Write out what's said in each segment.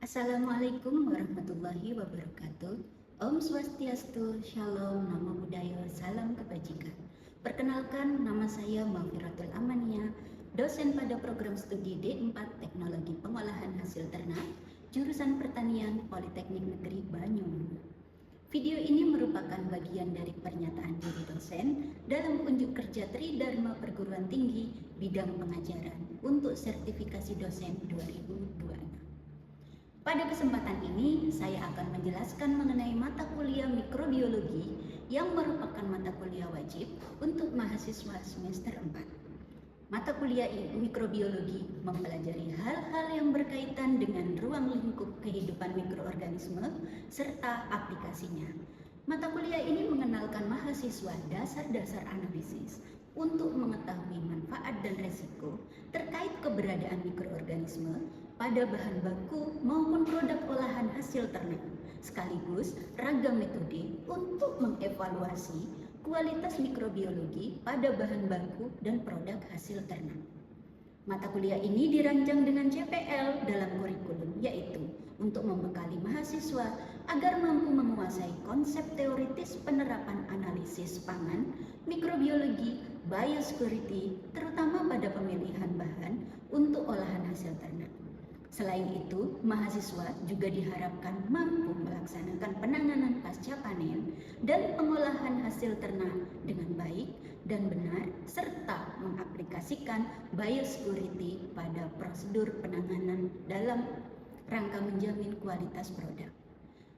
Assalamualaikum warahmatullahi wabarakatuh. Om Swastiastu, Shalom, Namo Buddhaya, Salam Kebajikan. Perkenalkan, nama saya Mafiratul Amania, dosen pada program studi D4 Teknologi Pengolahan Hasil Ternak, jurusan Pertanian Politeknik Negeri Banyuwangi. Video ini merupakan bagian dari pernyataan diri dosen dalam unjuk kerja Tridharma Perguruan Tinggi bidang pengajaran untuk sertifikasi dosen 2026. Pada kesempatan ini, saya akan menjelaskan mengenai mata kuliah mikrobiologi yang merupakan mata kuliah wajib untuk mahasiswa semester 4. Mata kuliah mikrobiologi mempelajari hal-hal yang berkaitan dengan ruang lingkup kehidupan mikroorganisme serta aplikasinya. Mata kuliah ini mengenalkan mahasiswa dasar-dasar analisis untuk mengetahui manfaat dan resiko terkait keberadaan mikroorganisme pada bahan baku maupun produk olahan hasil ternak, sekaligus ragam metode untuk mengevaluasi kualitas mikrobiologi pada bahan baku dan produk hasil ternak. Mata kuliah ini dirancang dengan CPL dalam kurikulum, yaitu untuk membekali mahasiswa agar mampu menguasai konsep teoritis penerapan analisis pangan, mikrobiologi, biosecurity, terutama pada pemilihan bahan untuk olahan hasil ternak. Selain itu, mahasiswa juga diharapkan mampu melaksanakan penanganan pasca panen dan pengolahan hasil ternak dengan baik dan benar, serta mengaplikasikan biosecurity pada prosedur penanganan dalam rangka menjamin kualitas produk.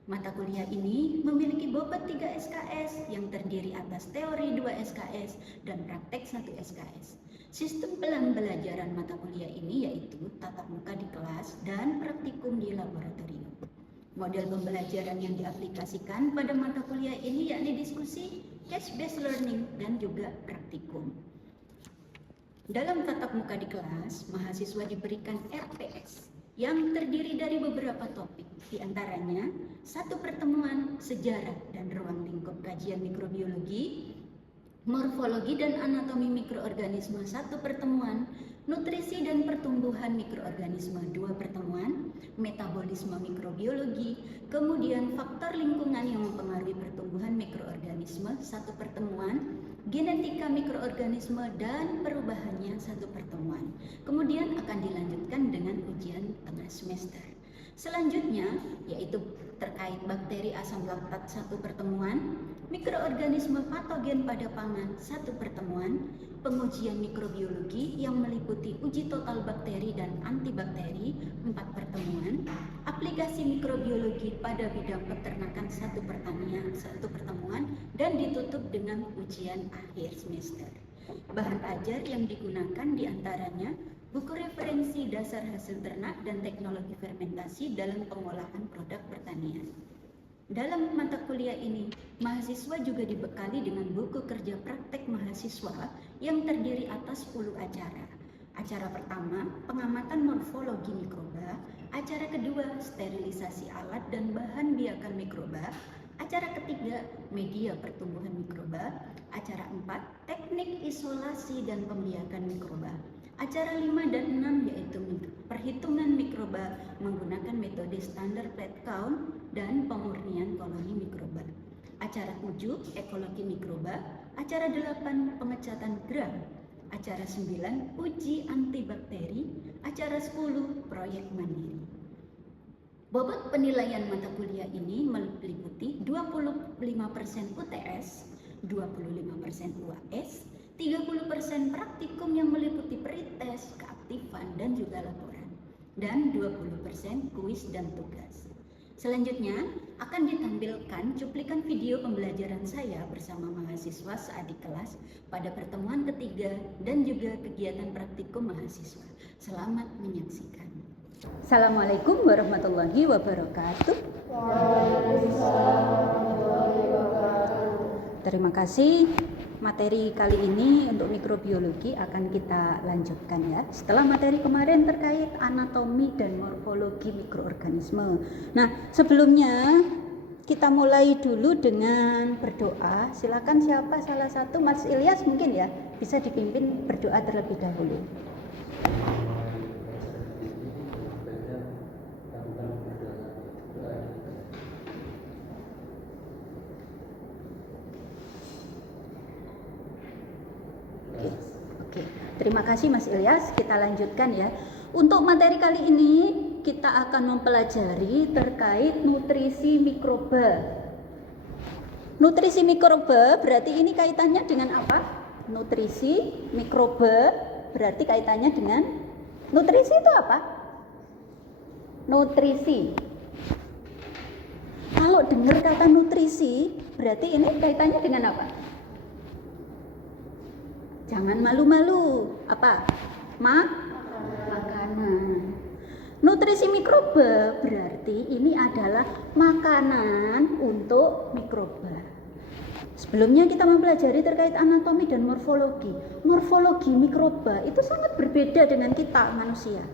Mata kuliah ini memiliki bobot 3 SKS yang terdiri atas teori 2 SKS dan praktek 1 SKS. Sistem pembelajaran mata kuliah ini yaitu tatap muka di kelas dan praktikum di laboratorium. Model pembelajaran yang diaplikasikan pada mata kuliah ini yakni diskusi, case-based learning, dan juga praktikum. Dalam tatap muka di kelas, mahasiswa diberikan RPS yang terdiri dari beberapa topik, diantaranya satu pertemuan sejarah dan ruang lingkup kajian mikrobiologi, morfologi dan anatomi mikroorganisme 1 pertemuan, nutrisi dan pertumbuhan mikroorganisme 2 pertemuan, metabolisme mikrobiologi, kemudian faktor lingkungan yang mempengaruhi pertumbuhan mikroorganisme 1 pertemuan, genetika mikroorganisme dan perubahannya 1 pertemuan. Kemudian akan dilanjutkan dengan ujian tengah semester. Selanjutnya yaitu terkait bakteri asam laktat 1 pertemuan, mikroorganisme patogen pada pangan 1 pertemuan, pengujian mikrobiologi yang meliputi uji total bakteri dan antibakteri 4 pertemuan, aplikasi mikrobiologi pada bidang peternakan 1 pertemuan, dan ditutup dengan ujian akhir semester. Bahan ajar yang digunakan diantaranya buku referensi dasar hasil ternak dan teknologi fermentasi dalam pengolahan produk pertanian. Dalam mata kuliah ini, mahasiswa juga dibekali dengan buku kerja praktek mahasiswa yang terdiri atas 10 acara. Acara pertama, pengamatan morfologi mikroba. Acara kedua, sterilisasi alat dan bahan biakan mikroba. Acara ketiga, media pertumbuhan mikroba. Acara 4, teknik isolasi dan pembiakan mikroba. Acara 5 dan 6 yaitu perhitungan mikroba menggunakan metode standar plate count dan pemurnian koloni mikroba. Acara 7, ekologi mikroba. Acara 8, pengecatan gram. Acara 9, uji antibakteri. Acara 10, proyek mandiri. Bobot penilaian mata kuliah ini meliputi 25% UTS, 25% UAS, 30% praktikum yang meliputi pretest, keaktifan, dan juga laporan, dan 20% kuis dan tugas. Selanjutnya akan ditampilkan cuplikan video pembelajaran saya bersama mahasiswa saat di kelas pada pertemuan ketiga dan juga kegiatan praktikum mahasiswa. Selamat menyaksikan. Assalamualaikum warahmatullahi wabarakatuh. Terima kasih. Materi kali ini untuk mikrobiologi akan kita lanjutkan ya. Setelah materi kemarin terkait anatomi dan morfologi mikroorganisme. Nah, sebelumnya kita mulai dulu dengan berdoa. Silakan siapa salah satu, Mas Ilyas mungkin ya, bisa dipimpin berdoa terlebih dahulu. Terima kasih Mas Ilyas, kita lanjutkan ya. Untuk materi kali ini kita akan mempelajari terkait nutrisi mikroba. Nutrisi mikroba berarti ini kaitannya dengan apa? Nutrisi mikroba berarti kaitannya dengan nutrisi itu apa? Nutrisi. Kalau dengar kata nutrisi berarti ini kaitannya dengan apa? Jangan malu-malu. Apa? Makanan. Nutrisi mikroba berarti ini adalah makanan untuk mikroba. Sebelumnya kita mempelajari terkait anatomi dan morfologi. Morfologi mikroba itu sangat berbeda dengan kita manusia.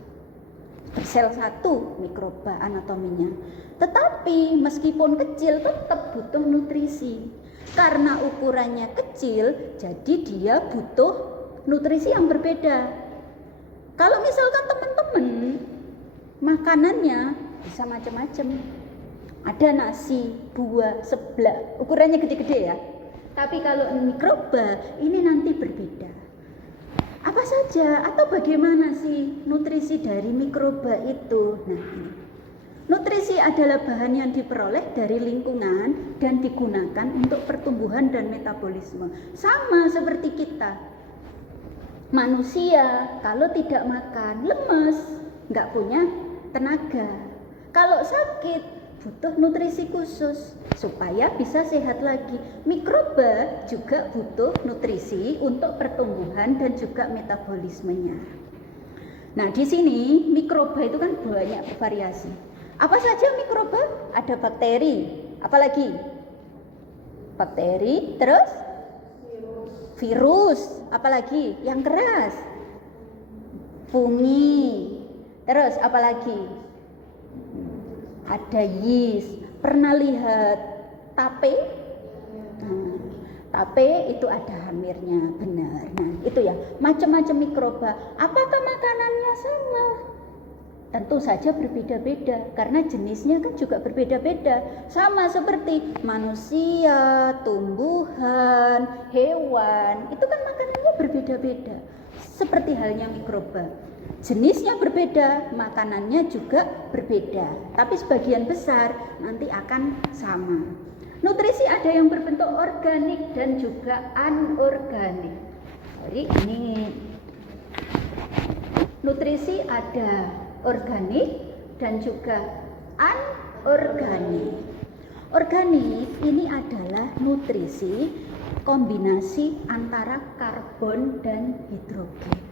Sel satu mikroba anatominya. Tetapi meskipun kecil tetap butuh nutrisi. Karena ukurannya kecil, jadi dia butuh nutrisi yang berbeda. Kalau misalkan teman-teman makanannya bisa macam-macam. Ada nasi, buah, seblak, ukurannya gede-gede ya. Tapi kalau mikroba ini nanti berbeda. Apa saja atau bagaimana sih nutrisi dari mikroba itu? Nah, ini. Nutrisi adalah bahan yang diperoleh dari lingkungan dan digunakan untuk pertumbuhan dan metabolisme. Sama seperti kita. Manusia kalau tidak makan lemes, nggak punya tenaga. Kalau sakit butuh nutrisi khusus supaya bisa sehat lagi. Mikroba juga butuh nutrisi untuk pertumbuhan dan juga metabolismenya. Nah, di sini mikroba itu kan banyak variasi. Apa saja mikroba? Ada bakteri, apalagi? Bakteri, terus? Virus, apalagi? Yang keras? Fungi, terus apalagi? Ada yeast. Pernah lihat tape? Nah, tape itu ada hamirnya, benar. Nah, itu ya, macam-macam mikroba. Apakah makanannya sama? Tentu saja berbeda-beda karena jenisnya kan juga berbeda-beda. Sama seperti manusia, tumbuhan, hewan, itu kan makanannya berbeda-beda. Seperti halnya mikroba. Jenisnya berbeda, makanannya juga berbeda. Tapi sebagian besar nanti akan sama. Nutrisi ada yang berbentuk organik dan juga anorganik. Jadi ini nutrisi ada organik dan juga anorganik. Organik ini adalah nutrisi kombinasi antara karbon dan hidrogen.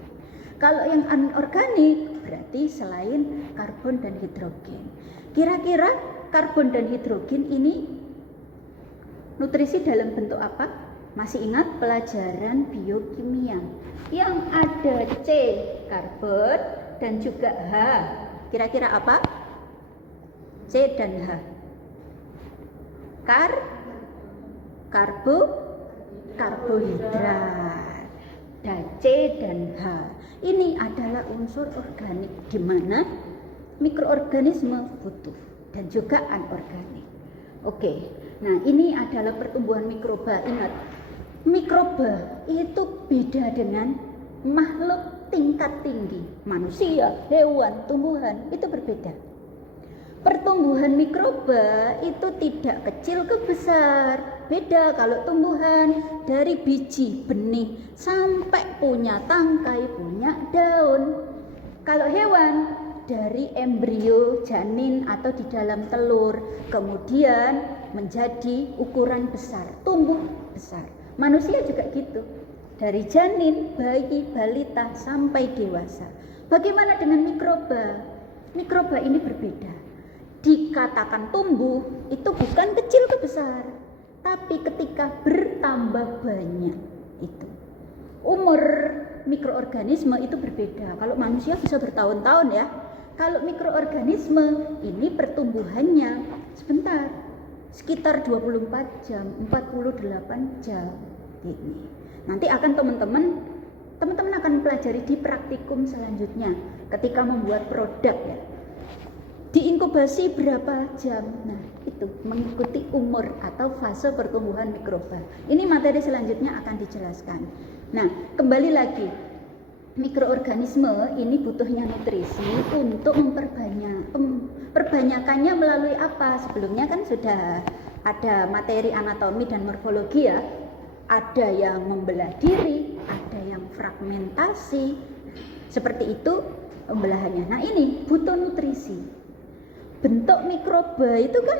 Kalau yang anorganik berarti selain karbon dan hidrogen. Kira-kira karbon dan hidrogen ini nutrisi dalam bentuk apa? Masih ingat pelajaran biokimia yang ada C karbon dan juga H. Kira-kira apa? C dan H. Karbohidrat. Dan C dan H. Ini adalah unsur organik di mana mikroorganisme butuh dan juga anorganik. Oke. Nah, ini adalah pertumbuhan mikroba. Ingat, mikroba itu beda dengan makhluk tingkat tinggi, manusia, hewan, tumbuhan, itu berbeda. Pertumbuhan mikroba itu tidak kecil ke besar. Beda kalau tumbuhan dari biji, benih, sampai punya tangkai, punya daun. Kalau hewan dari embrio, janin atau di dalam telur, kemudian menjadi ukuran besar, tumbuh besar. Manusia juga gitu. Dari janin, bayi, balita, sampai dewasa. Bagaimana dengan mikroba? Mikroba ini berbeda. Dikatakan tumbuh, itu bukan kecil ke besar. Tapi ketika bertambah banyak, itu. Umur mikroorganisme itu berbeda. Kalau manusia bisa bertahun-tahun ya. Kalau mikroorganisme, ini pertumbuhannya sebentar. Sekitar 24 jam, 48 jam. Ini. Nanti akan teman-teman akan pelajari di praktikum selanjutnya ketika membuat produk ya. Diinkubasi berapa jam? Nah, itu mengikuti umur atau fase pertumbuhan mikroba. Ini materi selanjutnya akan dijelaskan. Nah, kembali lagi. mikroorganisme ini butuhnya nutrisi untuk perbanyakannya melalui apa? Sebelumnya kan sudah ada materi anatomi dan morfologi ya. Ada yang membelah diri, ada yang fragmentasi. Seperti itu pembelahannya. Nah, ini butuh nutrisi. Bentuk mikroba itu kan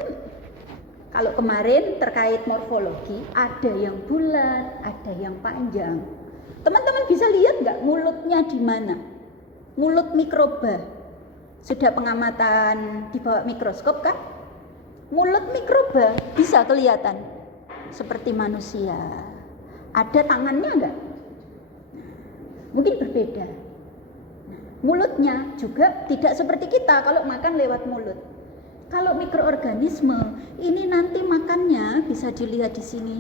kalau kemarin terkait morfologi, ada yang bulat, ada yang panjang. Teman-teman bisa lihat nggak mulutnya di mana? Mulut mikroba. Sudah pengamatan di bawah mikroskop kan? Mulut mikroba bisa kelihatan seperti manusia. Ada tangannya nggak? Mungkin berbeda. Mulutnya juga tidak seperti kita kalau makan lewat mulut. Kalau mikroorganisme ini nanti makannya bisa dilihat di sini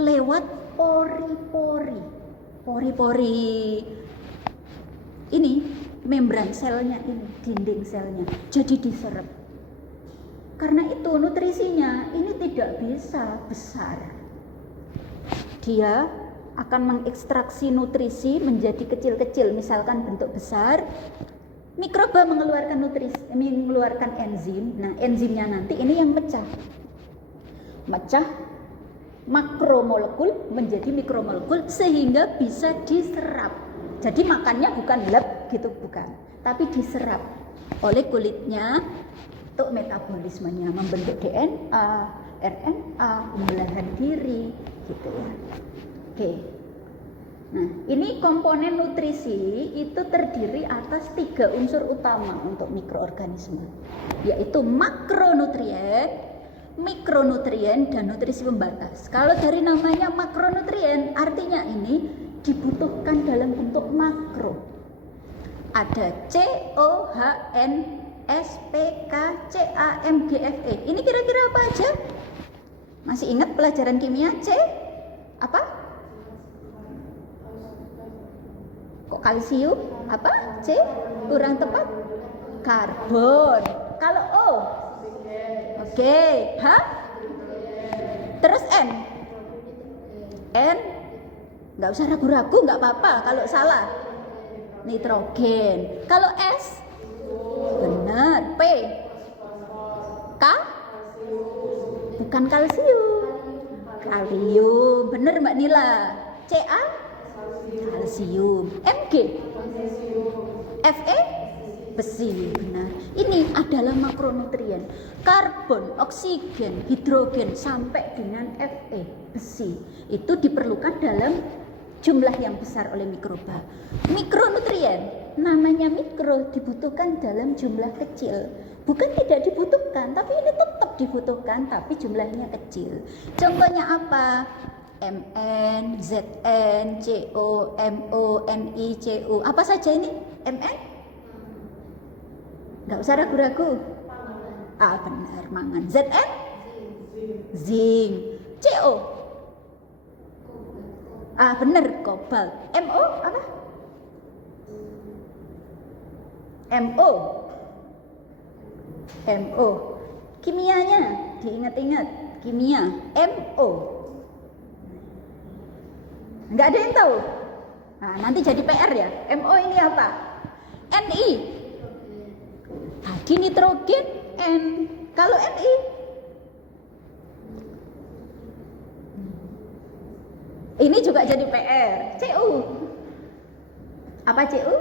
lewat pori-pori. Pori-pori ini membran selnya ini, dinding selnya jadi diserap. Karena itu nutrisinya ini tidak bisa besar. Dia akan mengekstraksi nutrisi menjadi kecil-kecil, misalkan bentuk besar. Mikroba mengeluarkan nutrisi, mengeluarkan enzim. Nah, enzimnya nanti ini yang mecah makromolekul menjadi mikromolekul sehingga bisa diserap. Jadi makannya bukan lep gitu, bukan, tapi diserap oleh kulitnya untuk metabolismenya, membentuk DNA, RNA, pembelahan diri gitu ya. Oke. Nah, ini komponen nutrisi itu terdiri atas 3 unsur utama untuk mikroorganisme, yaitu makronutrien, mikronutrien, dan nutrisi pembatas. Kalau dari namanya makronutrien, artinya ini dibutuhkan dalam bentuk makro. Ada C, O, H, N, S, P, K, C, A, M, G, F, E. Ini kira-kira apa aja? Masih ingat pelajaran kimia? C, apa? Kok kalsium? Apa? C, kurang tepat? Karbon. Kalau O? Oke, H? Terus N? N? Nggak usah ragu-ragu, nggak apa-apa kalau salah. Nitrogen. Kalau S? Benar. P? K? Bukan kalsium. Kalium. Benar Mbak Nila. Ca? Kalsium. Mg? Fe? Besi. Benar. Ini adalah makronutrien. Karbon, oksigen, hidrogen sampai dengan Fe, besi. Itu diperlukan dalam jumlah yang besar oleh mikroba. Mikronutrien, namanya mikro, dibutuhkan dalam jumlah kecil. Bukan tidak dibutuhkan, tapi ini tetap dibutuhkan, tapi jumlahnya kecil. Contohnya apa? Mn, Zn, Co, Mo, Ni, Cu. Apa saja ini? Mn? Nggak usah ragu-ragu. Ah, benar, mangan. Zn? Zinc. Co? Ah, benar, kobalt. Mo apa? Mo. Mo. Kimianya diingat-ingat. Kimia. Mo. Nggak ada yang tahu. Nah, nanti jadi PR ya. Mo ini apa? Ni. Tadi nitrogen N. Kalau Ni? Ini juga jadi PR. Cu. Apa Cu?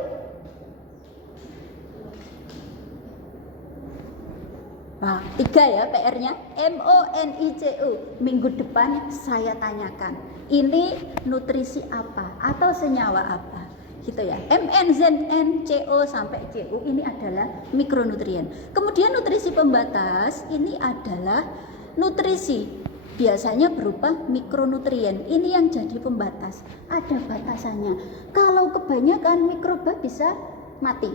Nah, 3 ya PR-nya. MONICU. Minggu depan saya tanyakan. Ini nutrisi apa atau senyawa apa? Gitu ya. MN, CO sampai CU ini adalah mikronutrien. Kemudian nutrisi pembatas ini adalah nutrisi biasanya berupa mikronutrien. Ini yang jadi pembatas. Ada batasannya. Kalau kebanyakan mikroba bisa mati.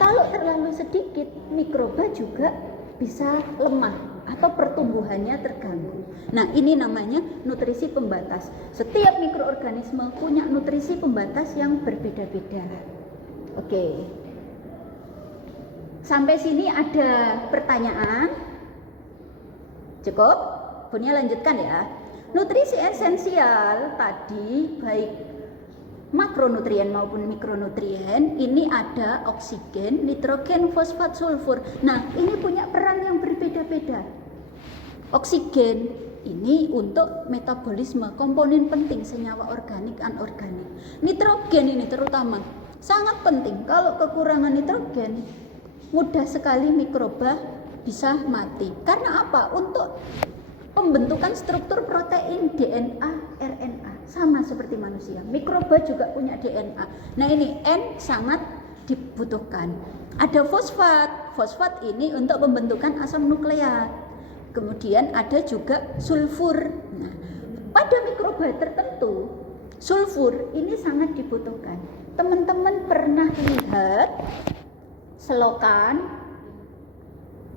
Kalau terlalu sedikit mikroba juga bisa lemah atau pertumbuhannya terganggu. Nah, ini namanya nutrisi pembatas. Setiap mikroorganisme punya nutrisi pembatas yang berbeda-beda. Oke. Sampai sini ada pertanyaan? Cukup? Punya lanjutkan ya. Nutrisi esensial tadi baik makronutrien maupun mikronutrien, ini ada oksigen, nitrogen, fosfat, sulfur. Nah, ini punya peran yang berbeda-beda. Oksigen ini untuk metabolisme, komponen penting senyawa organik, anorganik. Nitrogen ini terutama sangat penting. Kalau kekurangan nitrogen, mudah sekali mikroba bisa mati. Karena apa? Untuk pembentukan struktur protein, DNA, RNA, sama seperti manusia. Mikroba juga punya DNA. Nah, ini N sangat dibutuhkan. Ada fosfat. Fosfat ini untuk pembentukan asam nukleat. Kemudian ada juga sulfur. Nah, pada mikroba tertentu, sulfur ini sangat dibutuhkan. Teman-teman pernah lihat selokan?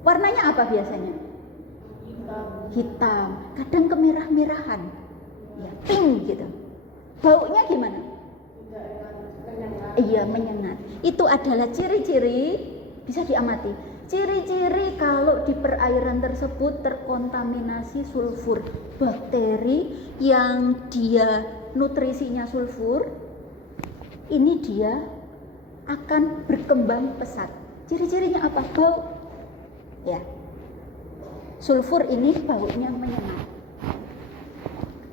Warnanya apa biasanya? Hitam, kadang kemerah-merahan, ya, pink gitu. Baunya gimana? Iya, menyengat. Itu adalah ciri-ciri, bisa diamati. Ciri-ciri kalau di perairan tersebut terkontaminasi sulfur. Bakteri yang dia nutrisinya sulfur, ini dia akan berkembang pesat. Ciri-cirinya apa? Bau. Ya. Sulfur ini baunya menyengat.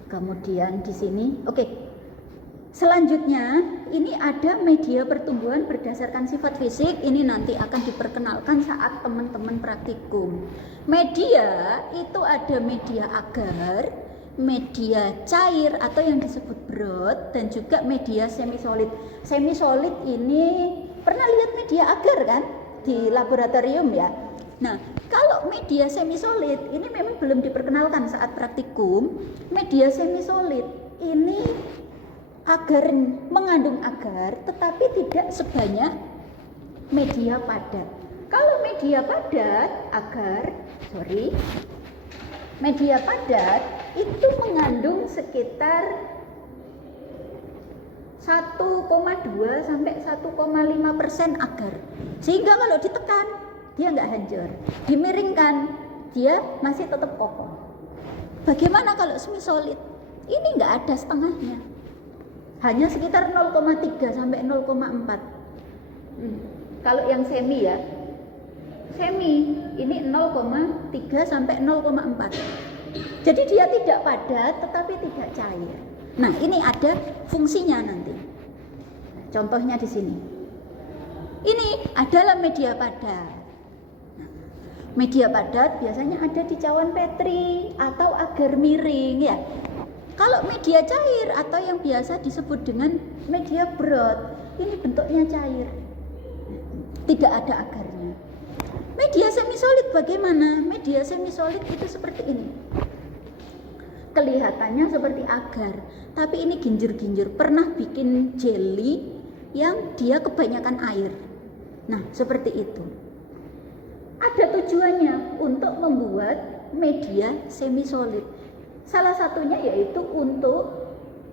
Kemudian di sini, oke. Selanjutnya, ini ada media pertumbuhan berdasarkan sifat fisik. Ini nanti akan diperkenalkan saat teman-teman praktikum. Media itu ada media agar, media cair atau yang disebut broth, dan juga media semisolid. Semisolid ini pernah lihat media agar kan di laboratorium ya. Nah, kalau media semisolid ini memang belum diperkenalkan saat praktikum. Media semisolid ini agar, mengandung agar, tetapi tidak sebanyak media padat. Kalau media padat, media padat itu mengandung sekitar 1,2 sampai 1,5% agar. Sehingga kalau ditekan, dia nggak hancur. Dimiringkan, dia masih tetap kokoh. Bagaimana kalau semisolid? Ini nggak ada setengahnya. Hanya sekitar 0,3 sampai 0,4. Kalau yang semi ya, semi ini 0,3 sampai 0,4. Jadi dia tidak padat tetapi tidak cair. Nah, ini ada fungsinya nanti. Contohnya di sini. Ini adalah media padat. Nah, media padat biasanya ada di cawan Petri atau agar miring ya. Kalau media cair atau yang biasa disebut dengan media broth, ini bentuknya cair, tidak ada agarnya. Media semisolid bagaimana? Media semisolid itu seperti ini. Kelihatannya seperti agar, tapi ini ginjur-ginjur. Pernah bikin jelly yang dia kebanyakan air. Nah, seperti itu. Ada tujuannya untuk membuat media semisolid. Salah satunya yaitu untuk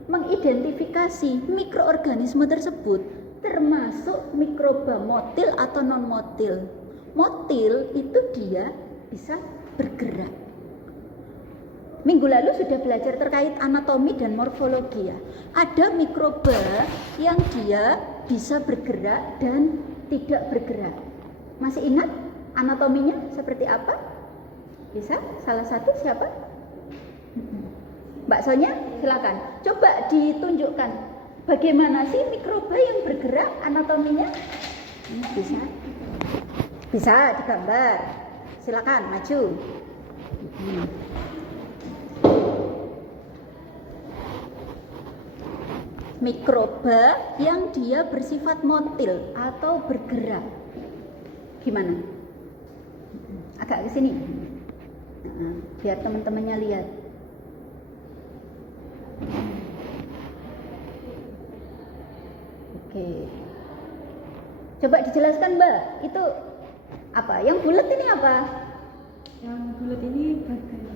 mengidentifikasi mikroorganisme tersebut, termasuk mikroba motil atau non motil. Motil itu dia bisa bergerak. Minggu lalu sudah belajar terkait anatomi dan morfologi ya. Ada mikroba yang dia bisa bergerak dan tidak bergerak. Masih ingat anatominya seperti apa? Bisa? Salah satu siapa? Mbak Sonya, silakan. Coba ditunjukkan bagaimana sih mikroba yang bergerak anatominya? Bisa? Bisa digambar. Silakan maju. Mikroba yang dia bersifat motil atau bergerak. Gimana? Agak ke sini. Biar teman-temannya lihat. Oke. Coba dijelaskan, Mbak. Itu apa? Yang bulat ini apa? Yang bulat ini bakteri.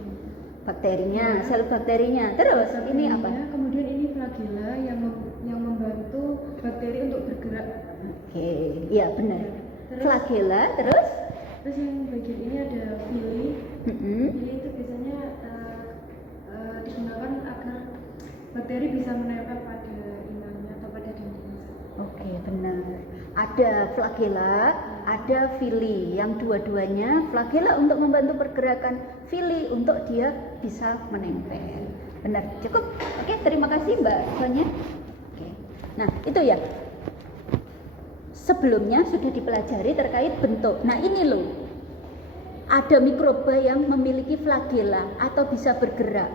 Bakterinya, sel bakterinya. Terus ini apa? Kemudian ini flagella yang membantu bakteri untuk bergerak. Oke, iya benar. Terus, Flagella, terus yang bagian ini ada villi. Villi itu biasanya digunakan agar bakteri bisa menempel pada inangnya atau pada Ada flagella, ada villi, yang dua-duanya flagella untuk membantu pergerakan, villi untuk dia bisa menempel. Benar, cukup? Oke, terima kasih Mbak Sonia. Oke. Nah, itu ya. Sebelumnya sudah dipelajari terkait bentuk. Nah, ini loh. Ada mikroba yang memiliki flagella atau bisa bergerak.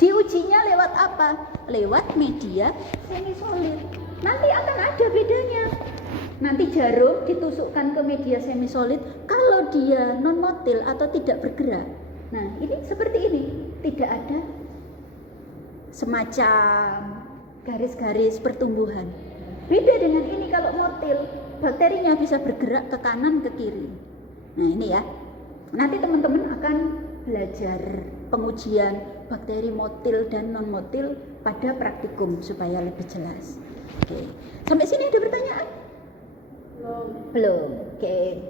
Diujinya lewat apa? Lewat media semisolid. Nanti akan ada bedanya. Nanti jarum ditusukkan ke media semisolid, kalau dia non motil atau tidak bergerak. Nah, ini seperti ini, tidak ada semacam garis-garis pertumbuhan. Beda dengan ini, kalau motil, bakterinya bisa bergerak ke kanan ke kiri. Nah, ini ya. Nanti teman-teman akan belajar pengujian bakteri motil dan non motil pada praktikum supaya lebih jelas. Oke. Sampai sini ada pertanyaan? Belum. Oke.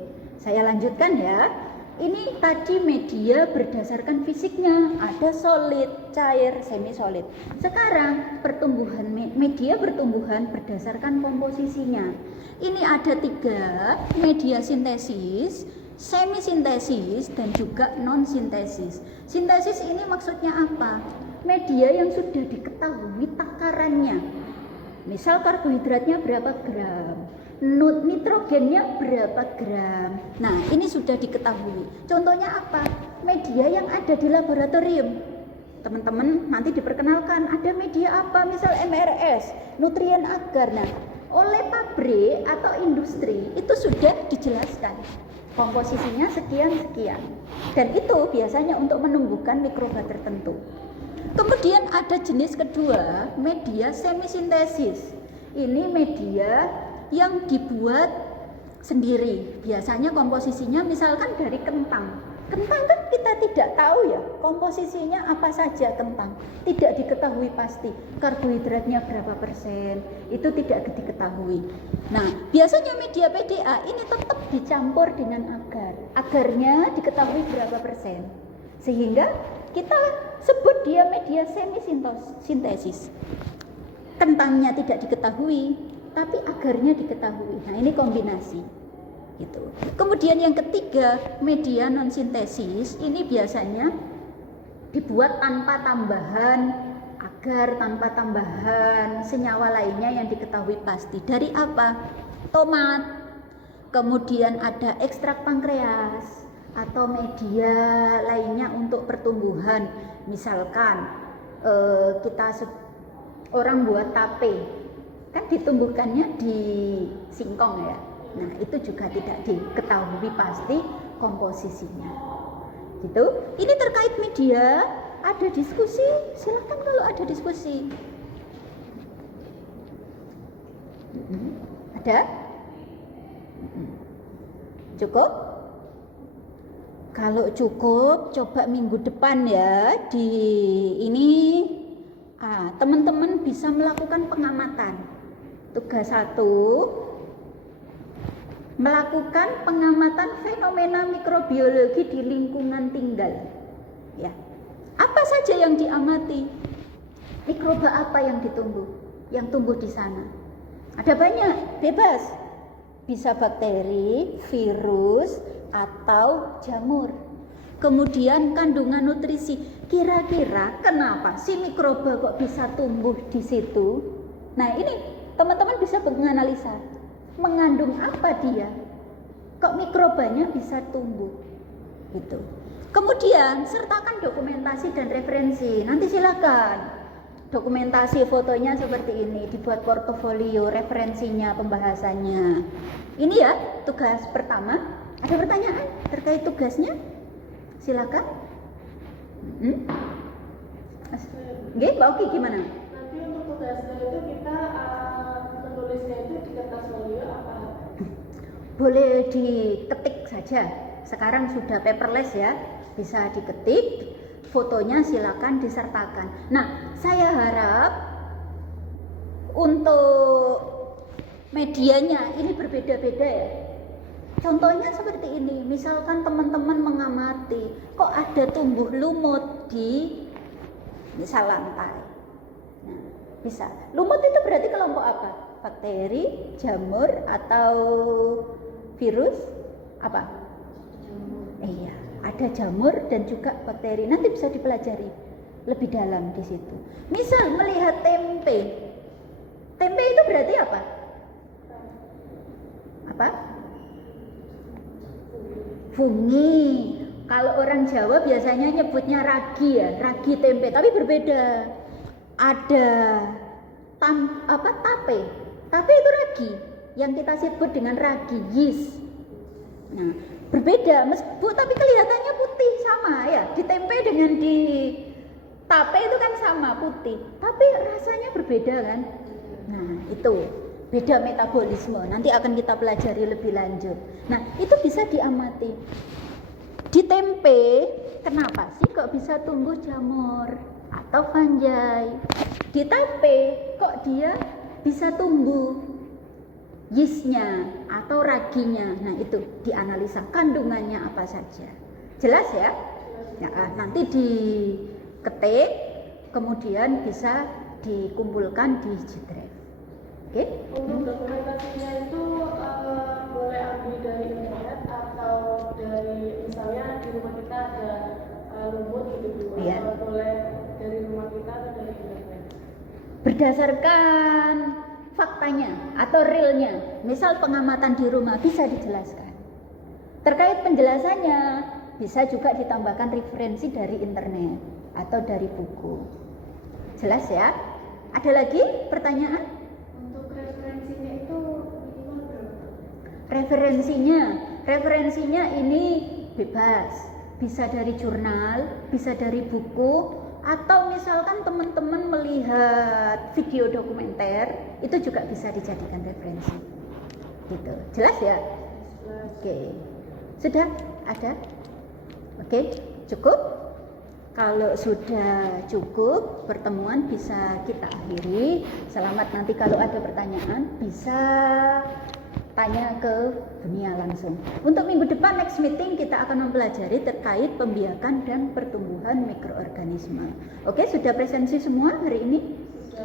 Saya lanjutkan ya. Ini tadi media berdasarkan fisiknya, ada solid, cair, semi solid. Sekarang pertumbuhan media pertumbuhan berdasarkan komposisinya. Ini ada 3, media sintesis, semi sintesis, dan juga non sintesis. Sintesis ini maksudnya apa? Media yang sudah diketahui takarannya. Misal karbohidratnya berapa gram, nitrogennya berapa gram. Nah, ini sudah diketahui. Contohnya apa? Media yang ada di laboratorium. Teman-teman nanti diperkenalkan ada media apa, misal MRS, nutrien agar. Nah, oleh pabrik atau industri itu sudah dijelaskan komposisinya sekian-sekian. Dan itu biasanya untuk menumbuhkan mikroba tertentu. Kemudian ada jenis kedua, media semisintesis. Ini media yang dibuat sendiri. Biasanya komposisinya misalkan dari kentang. Kentang kan kita tidak tahu ya komposisinya apa saja kentang. Tidak diketahui pasti. Karbohidratnya berapa persen, itu tidak diketahui. Nah, biasanya media PDA ini tetap dicampur dengan agar. Agarnya diketahui berapa persen. Sehingga kita sebut dia media semisintesis. Kentangnya tidak diketahui, tapi agarnya diketahui. Nah, ini kombinasi. Gitu. Kemudian yang ketiga, media non sintesis ini biasanya dibuat tanpa tambahan agar, tanpa tambahan senyawa lainnya yang diketahui pasti. Dari apa? Tomat. Kemudian ada ekstrak pankreas atau media lainnya untuk pertumbuhan. Misalkan orang buat tape, kan ditumbuhkannya di singkong ya. Nah, itu juga tidak diketahui pasti komposisinya. Gitu. Ini terkait media, ada diskusi? Silakan kalau ada diskusi. Ada? Cukup? Kalau cukup, coba minggu depan ya di ini teman-teman bisa melakukan pengamatan. Tugas 1, melakukan pengamatan fenomena mikrobiologi di lingkungan tinggal. Ya. Apa saja yang diamati? Mikroba apa yang tumbuh di sana? Ada banyak, bebas. Bisa bakteri, virus, atau jamur. Kemudian kandungan nutrisi. Kira-kira kenapa si mikroba kok bisa tumbuh di situ? Nah, ini teman-teman bisa menganalisa. Mengandung apa dia? Kok mikrobanya bisa tumbuh? Gitu. Kemudian sertakan dokumentasi dan referensi. Nanti silakan. Dokumentasi fotonya seperti ini, dibuat portofolio, referensinya, pembahasannya. Ini ya tugas pertama. Ada pertanyaan terkait tugasnya? Silakan. Oke, Mbak Oki gimana? Nanti untuk tugasnya itu kita menulisnya itu di kertas folio apa? Boleh diketik saja. Sekarang sudah paperless ya, bisa diketik. Fotonya silakan disertakan. Nah, saya harap untuk medianya ini berbeda-beda ya. Contohnya seperti ini, misalkan teman-teman mengamati, kok ada tumbuh lumut di misal lantai. Nah, bisa. Lumut itu berarti kelompok apa? Bakteri, jamur, atau virus? Apa? Iya, ada jamur dan juga bakteri. Nanti bisa dipelajari lebih dalam di situ. Misal melihat tempe. Tempe itu berarti apa? Apa? Fungi. Kalau orang Jawa biasanya nyebutnya ragi ya, ragi tempe, tapi berbeda. Ada tape. Tape itu ragi yang kita sebut dengan ragi yeast. Nah, berbeda, tapi kelihatannya putih sama ya. Di tempe dengan di tape itu kan sama putih, tapi rasanya berbeda kan. Nah, itu beda metabolisme. Nanti akan kita pelajari lebih lanjut. Nah, itu bisa diamati. Di tempe, kenapa sih kok bisa tumbuh jamur atau fungi? Di tape, kok dia bisa tumbuh yeastnya atau raginya? Nah, itu dianalisa kandungannya apa saja. Jelas ya? Nanti diketik, kemudian bisa dikumpulkan di G-Drive. Oke? Untuk dokumentasinya itu boleh ambil dari internet atau dari misalnya di rumah kita ada lumut gitu, Iya. atau boleh dari rumah kita atau dari internet? Berdasarkan faktanya atau realnya, misal pengamatan di rumah bisa dijelaskan. Terkait penjelasannya bisa juga ditambahkan referensi dari internet atau dari buku. Jelas ya? Ada lagi pertanyaan? Untuk referensinya itu minimal berapa? Referensinya ini bebas. Bisa dari jurnal, bisa dari buku, atau misalkan teman-teman melihat video dokumenter, itu juga bisa dijadikan referensi. Gitu. Jelas ya? Oke. Sudah ada? Oke, cukup? Kalau sudah cukup, pertemuan bisa kita akhiri. Selamat, nanti kalau ada pertanyaan bisa tanya ke Dunia langsung. Untuk minggu depan next meeting kita akan mempelajari terkait pembiakan dan pertumbuhan mikroorganisme. Oke, sudah presensi semua hari ini?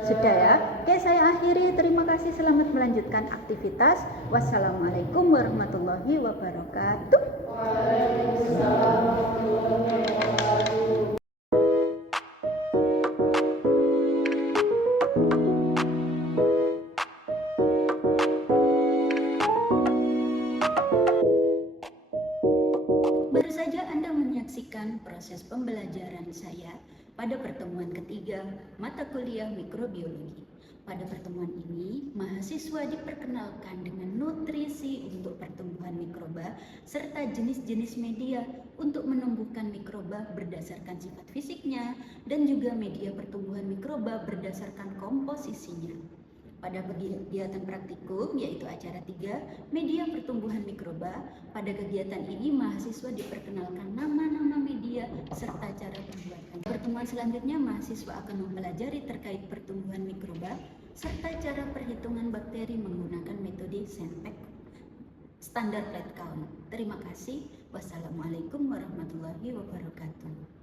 Sudah ya. Oke, saya akhiri. Terima kasih, selamat melanjutkan aktivitas. Wassalamualaikum warahmatullahi wabarakatuh. Waalaikumsalam warahmatullahi wabarakatuh. Baru saja Anda menyaksikan proses pembelajaran saya pada pertemuan ketiga mata kuliah mikrobiologi. Pada pertemuan ini, mahasiswa diperkenalkan dengan nutrisi untuk pertumbuhan mikroba serta jenis-jenis media untuk menumbuhkan mikroba berdasarkan sifat fisiknya dan juga media pertumbuhan mikroba berdasarkan komposisinya. Pada kegiatan praktikum, yaitu acara 3, media pertumbuhan mikroba, pada kegiatan ini mahasiswa diperkenalkan nama-nama media serta cara pembuatan. Pertemuan selanjutnya, mahasiswa akan mempelajari terkait pertumbuhan mikroba serta cara perhitungan bakteri menggunakan metode Senpek standar plate count. Terima kasih. Wassalamualaikum warahmatullahi wabarakatuh.